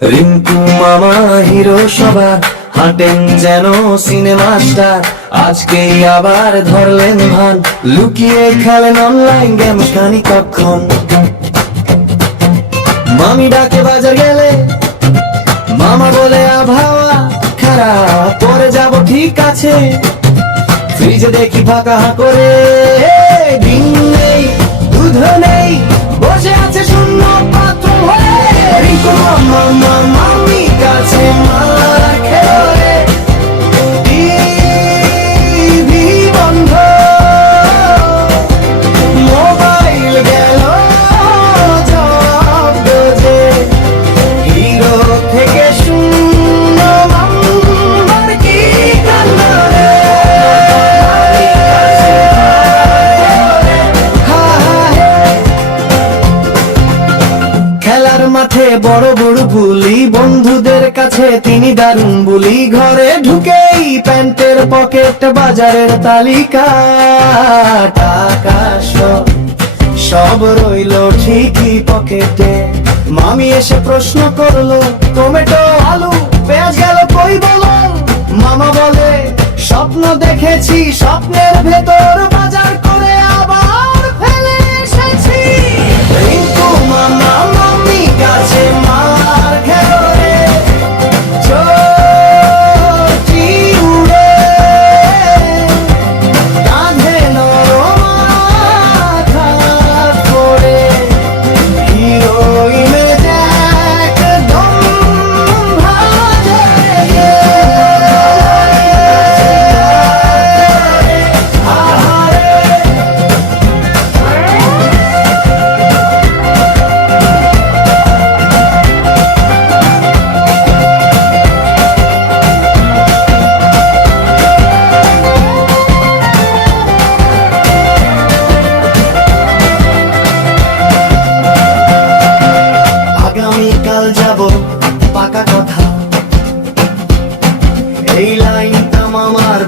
রিঙ্কু মামা হিরো সবার, হাঁটেন যেন সিনেমা স্টার। আজকেই আবার ধরলেন ভান, লুকিয়ে খেলেন অনলাইন গেম খানি কখন। মামি ডাকে বাজার গেলে, মামা বলে আবহাওয়া খারাপ, পরে যাব ঠিক আছে। ফ্রিজে দেখি ফাঁকা করে, ডিম নেই দুধ নেই, বসে আছে শূন্য পাত্র হয়ে। রিঙ্কু মামা মামি কাছে মার খেয়ে, টিভি বন্ধ, মোবাইল গেল জব্দ যে। হিরো থেকে শূন্য মামার কি কান্না রে। খেলার মাঠে বড় বড় বুলি, বন্ধুদের কাছে তিনি দারুণ বুলি। ঘরে ঢুকেই প্যান্টের পকেট, বাজারের তালিকা, টাকা সব রইল ঠিকই পকেটে। মামি এসে প্রশ্ন করলো, টমেটো আলু পেঁয়াজ গেল কই বলো। মামা বলে স্বপ্ন দেখেছি, স্বপ্নের ভেতর বাজার করে আবার ফেলে এসেছি। রিঙ্কু মামা মামি কাছে মার খেয়ে, চটি উড়ে কাঁধে নরম আঘাত করে। হিরোইনের একদম ভাঁজে আগামীকাল যাব পাকা কথা, এই লাইনটা মামার